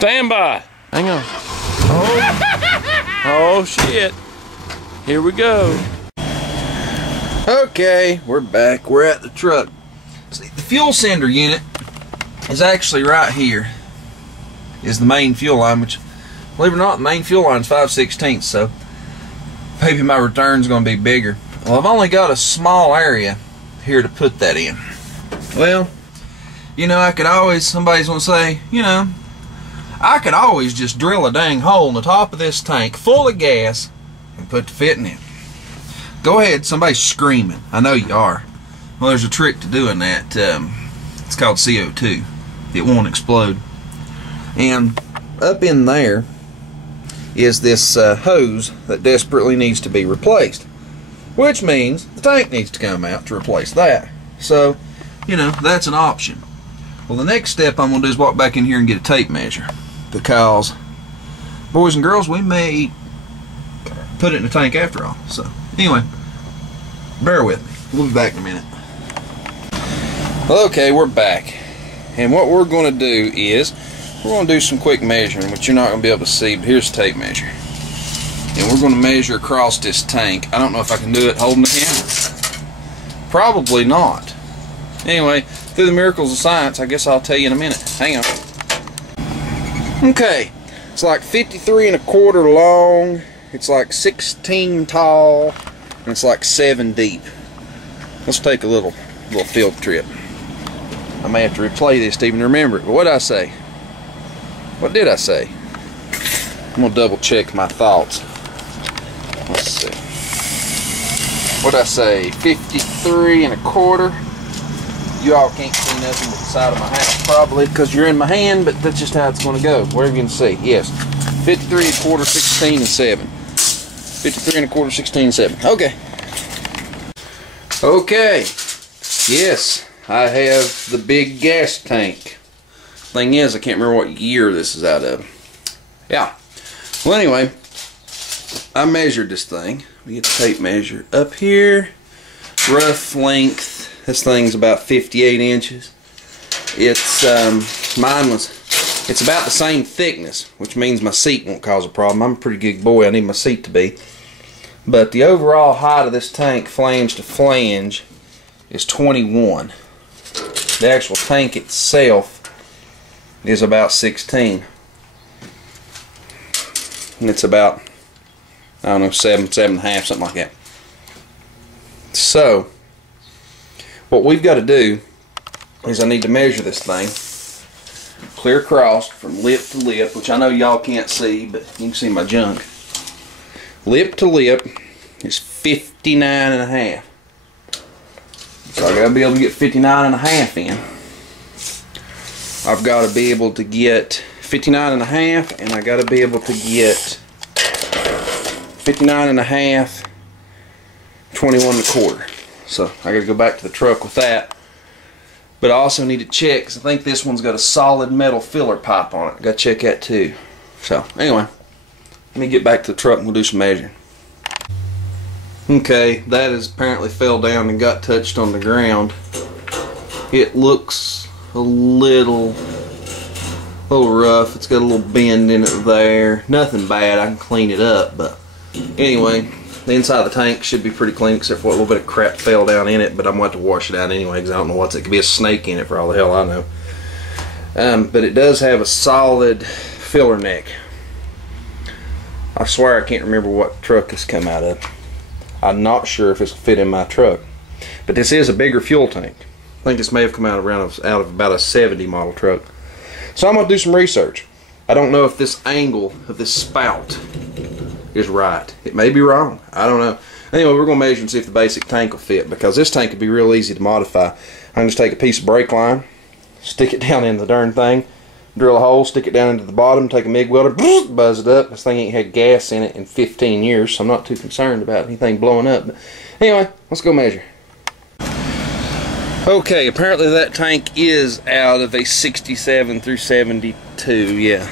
Stand by. Hang on. Oh shit. Here we go. Okay, we're back. We're at the truck. See, the fuel sender unit is actually right here. Is the main fuel line, which, believe it or not, the main fuel line is 5/16, so maybe my return's going to be bigger. Well, I've only got a small area here to put that in. Well, you know, I could always, somebody's going to say, you know, I could always just drill a dang hole in the top of this tank full of gas and put the fitting in. Go ahead, somebody's screaming. I know you are. Well, there's a trick to doing that. It's called CO2. It won't explode. And up in there is this hose that desperately needs to be replaced, which means the tank needs to come out to replace that. So, you know, that's an option. Well, the next step I'm going to do is walk back in here and get a tape measure, because, boys and girls, we may put it in the tank after all. So, anyway, bear with me. We'll be back in a minute. Okay, we're back. And what we're going to do is, we're going to do some quick measuring, which you're not going to be able to see, but here's a tape measure. And we're going to measure across this tank. I don't know if I can do it holding the camera. Probably not. Anyway, through the miracles of science, I guess I'll tell you in a minute. Hang on. Okay, it's like 53 1/4 long, it's like 16 tall, and it's like 7 deep. Let's take a little field trip. I may have to replay this to even remember it, but what did I say? What did I say? I'm gonna double check my thoughts. Let's see. What did I say? 53 1/4. You all can't see nothing but the side of my house, probably because you're in my hand, but that's just how it's going to go. Whatever you can see. Yes. 53 1/4, 16 and 7. 53 1/4, 16 and 7. Okay. Okay. Yes, I have the big gas tank. Thing is, I can't remember what year this is out of. Yeah. Well, anyway, I measured this thing. We get the tape measure up here. Rough length. This thing's about 58 inches. It's it's about the same thickness, which means my seat won't cause a problem. I'm a pretty good boy. I need my seat to be. But the overall height of this tank, flange to flange, is 21. The actual tank itself is about 16. And it's about, I don't know, 7.5, something like that. So, what we've got to do is I need to measure this thing clear across from lip to lip, which I know y'all can't see, but you can see my junk. Lip to lip is 59 1/2. So I got to be able to get 59 1/2 in. I've got to be able to get 59 1/2, and I got to be able to get 59 1/2, 21 1/4. So I got to go back to the truck with that. But I also need to check, because I think this one's got a solid metal filler pipe on it. I got to check that too. So anyway, let me get back to the truck and we'll do some measuring. Okay, that has apparently fell down and got touched on the ground. It looks a little rough. It's got a little bend in it there. Nothing bad. I can clean it up, but anyway, the inside of the tank should be pretty clean, except for a little bit of crap fell down in it, but I'm going to have to wash it out anyway, because I don't know what's it. Could be a snake in it for all the hell I know. But it does have a solid filler neck. I swear I can't remember what truck this come out of. I'm not sure if it's fit in my truck. But this is a bigger fuel tank. I think this may have come out of about a 70 model truck. So I'm going to do some research. I don't know if this angle of this spout is right. It may be wrong. I don't know. Anyway, we're going to measure and see if the basic tank will fit, because this tank would be real easy to modify. I can just take a piece of brake line, stick it down in the darn thing, drill a hole, stick it down into the bottom, take a MIG welder, buzz it up. This thing ain't had gas in it in 15 years, so I'm not too concerned about anything blowing up. But anyway, let's go measure. Okay, apparently that tank is out of a 67 through 72, yeah,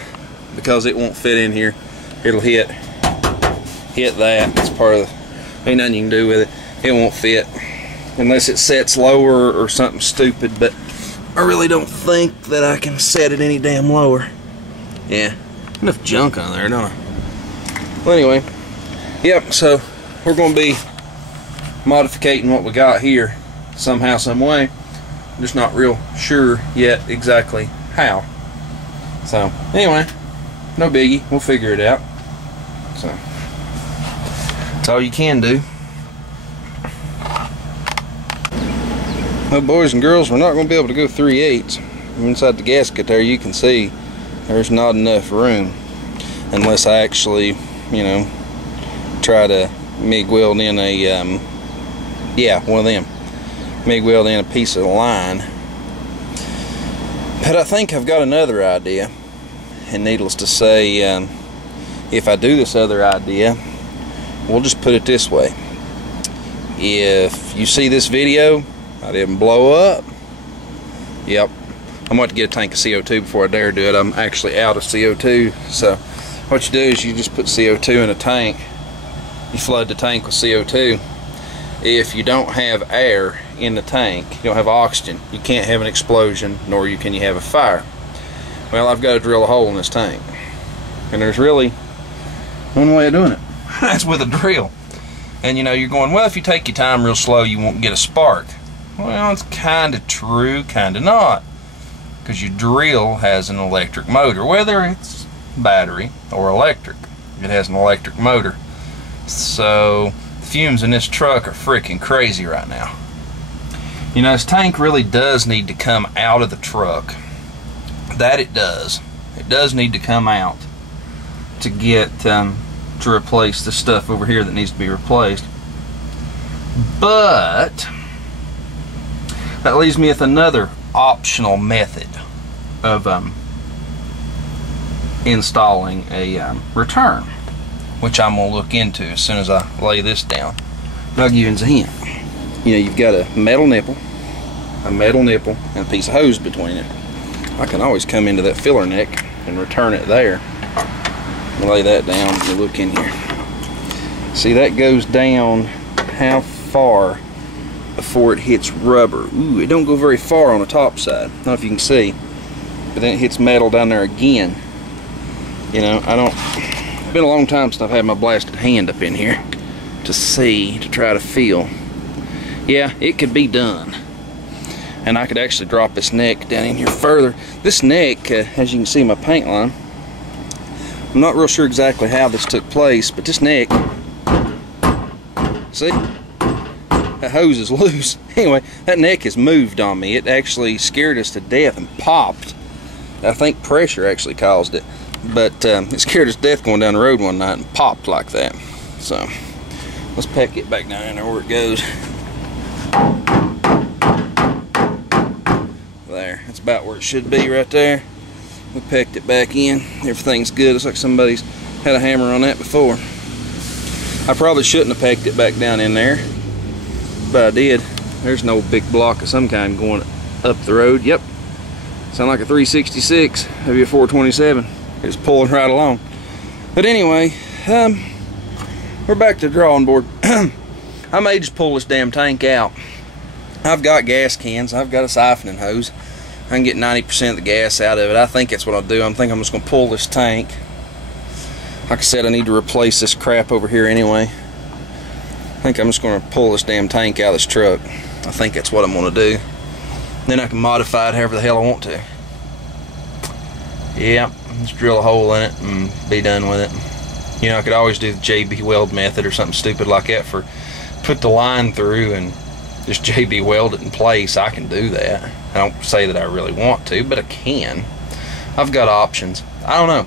because it won't fit in here. It'll hit that. It's part of the, ain't nothing you can do with it. It won't fit unless it sets lower or something stupid, but I really don't think that I can set it any damn lower. Yeah, enough junk on there, don't I? Well, anyway, yep, so we're going to be modifying what we got here somehow, some way. I'm just not real sure yet exactly how. So, anyway, no biggie. We'll figure it out. So, that's all you can do. Well, boys and girls, we're not going to be able to go 3/8. Inside the gasket there, you can see there's not enough room unless I actually, you know, try to MIG weld in a, yeah, one of them. MIG weld in a piece of line. But I think I've got another idea. And needless to say, if I do this other idea, we'll just put it this way. If you see this video, I didn't blow up. Yep. I'm going to get a tank of CO2 before I dare do it. I'm actually out of CO2. So what you do is you just put CO2 in a tank. You flood the tank with CO2. If you don't have air in the tank, you don't have oxygen, you can't have an explosion, nor can you have a fire. Well, I've got to drill a hole in this tank. And there's really one way of doing it. That's with a drill. And you know, you're going, well, if you take your time real slow, you won't get a spark. Well, it's kind of true, kind of not. Because your drill has an electric motor, whether it's battery or electric. It has an electric motor. So the fumes in this truck are freaking crazy right now. You know, this tank really does need to come out of the truck. That it does. It does need to come out to get to replace the stuff over here that needs to be replaced. But that leaves me with another optional method of installing a return, which I'm going to look into as soon as I lay this down. But I'll give you a hint. You know, you've got a metal nipple, and a piece of hose between it. I can always come into that filler neck and return it there. Lay that down and you look in here. See, that goes down how far before it hits rubber. Ooh, it don't go very far on the top side. I don't know if you can see, but then it hits metal down there again. You know, it's been a long time since I've had my blasted hand up in here to try to feel. Yeah, it could be done. And I could actually drop this neck down in here further. This neck, as you can see my paint line, I'm not real sure exactly how this took place, but this neck, see, that hose is loose. Anyway, that neck has moved on me. It actually scared us to death and popped. I think pressure actually caused it, but it scared us to death going down the road one night and popped like that. So let's pack it back down in there where it goes. There, that's about where it should be right there. We packed it back in. Everything's good. Looks like somebody's had a hammer on that before. I probably shouldn't have packed it back down in there, but I did. There's an old big block of some kind going up the road. Yep, sound like a 366, maybe a 427. It's pulling right along. But anyway, we're back to the drawing board. I may just pull this damn tank out. I've got gas cans. I've got a siphoning hose. I can get 90% of the gas out of it. I think that's what I'll do. I'm just going to pull this tank. Like I said, I need to replace this crap over here anyway. I think I'm just going to pull this damn tank out of this truck. I think that's what I'm going to do. Then I can modify it however the hell I want to. Yeah, just drill a hole in it and be done with it. You know, I could always do the JB weld method or something stupid like that for put the line through and just JB weld it in place. I can do that. I don't say that I really want to, but I can. I've got options. I don't know.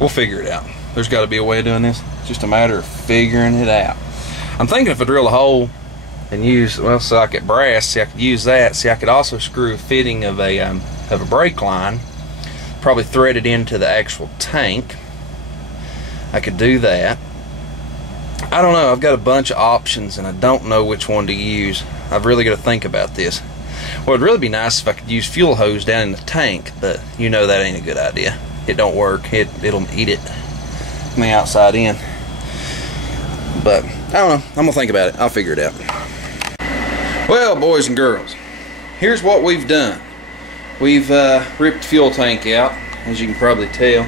We'll figure it out. There's got to be a way of doing this. It's just a matter of figuring it out. I'm thinking if I drill a hole and use, well, socket brass, see, I could use that. See, I could also screw a fitting of a brake line, probably thread it into the actual tank. I could do that. I don't know. I've got a bunch of options and I don't know which one to use. I've really got to think about this. Well, it'd really be nice if I could use fuel hose down in the tank, but you know that ain't a good idea. It don't work. It'll eat it from the outside in. But I don't know. I'm gonna think about it. I'll figure it out. Well, boys and girls, here's what we've done. We've ripped the fuel tank out. as you can probably tell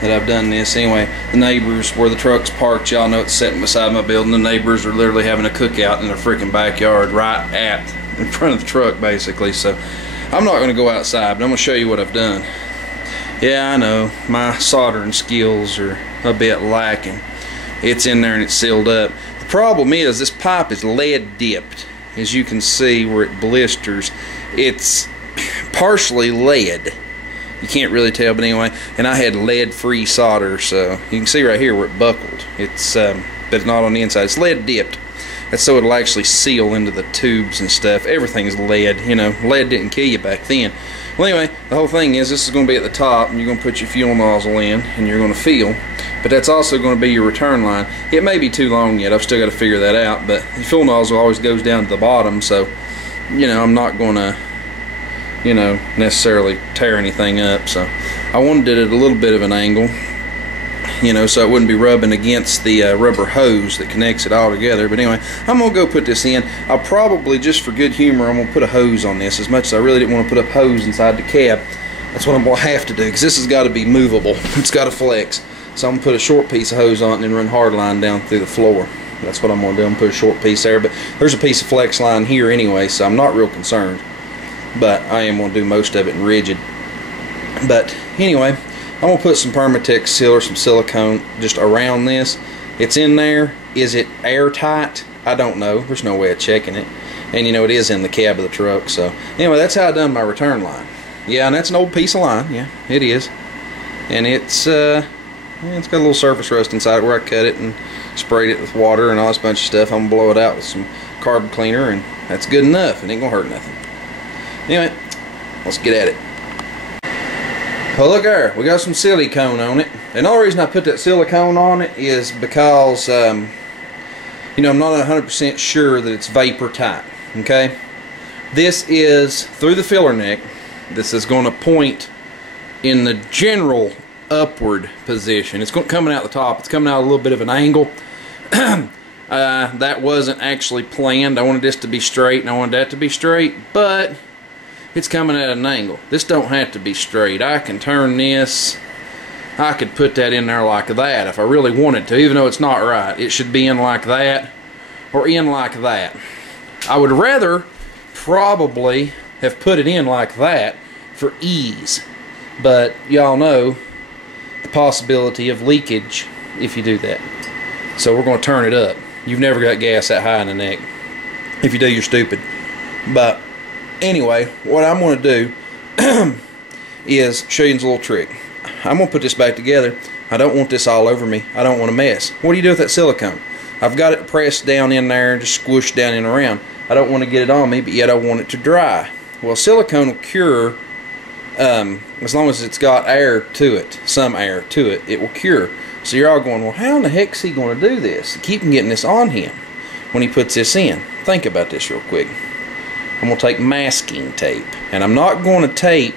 that I've done this. Anyway, the neighbors where the truck's parked, y'all know it's sitting beside my building. The neighbors are literally having a cookout in their freaking backyard right in front of the truck basically. So I'm not going to go outside, but I'm going to show you what I've done. Yeah, I know my soldering skills are a bit lacking. It's in there and it's sealed up. The problem is this pipe is lead dipped. As you can see where it blisters, it's partially lead. You can't really tell, but anyway, and I had lead-free solder, so you can see right here where it buckled. It's but it's not on the inside. It's lead dipped. That's so it'll actually seal into the tubes and stuff. Everything's lead. You know, lead didn't kill you back then. Well, anyway, the whole thing is this is going to be at the top, and you're going to put your fuel nozzle in, and you're going to feel. But that's also going to be your return line. It may be too long yet. I've still got to figure that out. But the fuel nozzle always goes down to the bottom, so you know I'm not going to, you know, necessarily tear anything up. So I wanted it at a little bit of an angle, you know, so it wouldn't be rubbing against the rubber hose that connects it all together. But anyway, I'm gonna go put this in. I'll probably, just for good humor, I'm gonna put a hose on this. As much as I really didn't want to put a hose inside the cab, that's what I'm gonna have to do, because this has got to be movable. It's got to flex. So I'm gonna put a short piece of hose on it and then run hard line down through the floor. That's what I'm gonna do. I'm gonna put a short piece there, but there's a piece of flex line here anyway, so I'm not real concerned. But I am going to do most of it in rigid. But anyway, I'm going to put some Permatex seal or some silicone just around this. It's in there. Is it airtight? I don't know. There's no way of checking it. And you know, it is in the cab of the truck. So anyway, that's how I done my return line. Yeah, and that's an old piece of line. Yeah, it is. And it's got a little surface rust inside it where I cut it and sprayed it with water and all this bunch of stuff. I'm going to blow it out with some carb cleaner, and that's good enough. It ain't going to hurt nothing. Anyway, let's get at it. Well, look there, we got some silicone on it. And the only reason I put that silicone on it is because, you know, I'm not 100% sure that it's vapor tight. Okay? This is through the filler neck. This is going to point in the general upward position. It's coming out the top. It's coming out a little bit of an angle. That wasn't actually planned. I wanted this to be straight, and I wanted that to be straight, but it's coming at an angle. This don't have to be straight. I can turn this. I could put that in there like that if I really wanted to, even though it's not right. It should be in like that or in like that. I would rather probably have put it in like that for ease, but y'all know the possibility of leakage if you do that. So we're going to turn it up. You've never got gas that high in the neck. If you do, you're stupid. But anyway, what I'm going to do is show you a little trick. I'm going to put this back together. I don't want this all over me. I don't want to mess. What do you do with that silicone? I've got it pressed down in there, just squished down and around. I don't want to get it on me, but yet I want it to dry. Well, silicone will cure as long as it's got air to it, some air to it, it will cure. So you're all going, well, how in the heck is he going to do this to keep him getting this on him when he puts this in? Think about this real quick. I'm going to take masking tape, and I'm not going to tape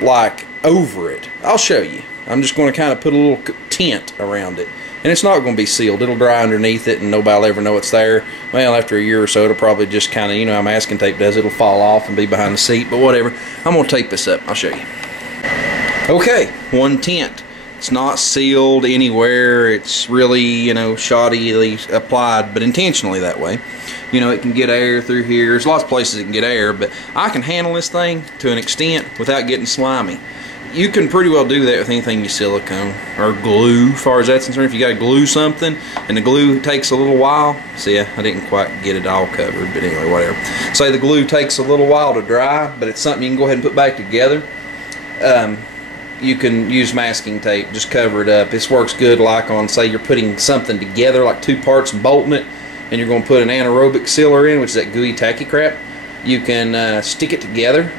like over it. I'll show you. I'm just going to kind of put a little tint around it, and it's not going to be sealed. It'll dry underneath it, and nobody will ever know it's there. Well, after a year or so, it'll probably just kind of, you know how masking tape does, it'll fall off and be behind the seat, but whatever. I'm going to tape this up. I'll show you. Okay, one tint. It's not sealed anywhere. It's really, you know, shoddily applied, but intentionally that way. You know, it can get air through here. There's lots of places it can get air, but I can handle this thing to an extent without getting slimy. You can pretty well do that with anything you silicone or glue, as far as that's concerned. If you got to glue something and the glue takes a little while, see, I didn't quite get it all covered, but anyway, whatever. Say the glue takes a little while to dry, but it's something you can go ahead and put back together. You can use masking tape, just cover it up. This works good like on, say you're putting something together, like two parts and bolting it, and you're going to put an anaerobic sealer in, which is that gooey tacky crap. You can stick it together,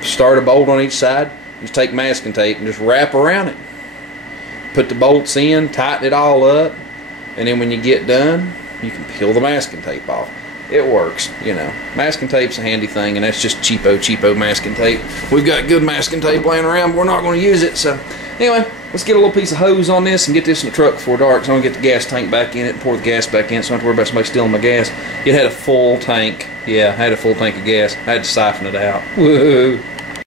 start a bolt on each side, just take masking tape and just wrap around it. Put the bolts in, tighten it all up, and then when you get done, you can peel the masking tape off. It works, you know. Masking tape's a handy thing, and that's just cheapo masking tape. We've got good masking tape laying around, but we're not going to use it. So anyway, let's get a little piece of hose on this and get this in the truck before dark. So I'm going to get the gas tank back in it and pour the gas back in, so I don't have to worry about somebody stealing my gas. It had a full tank. Yeah, I had a full tank of gas. I had to siphon it out. Woohoo!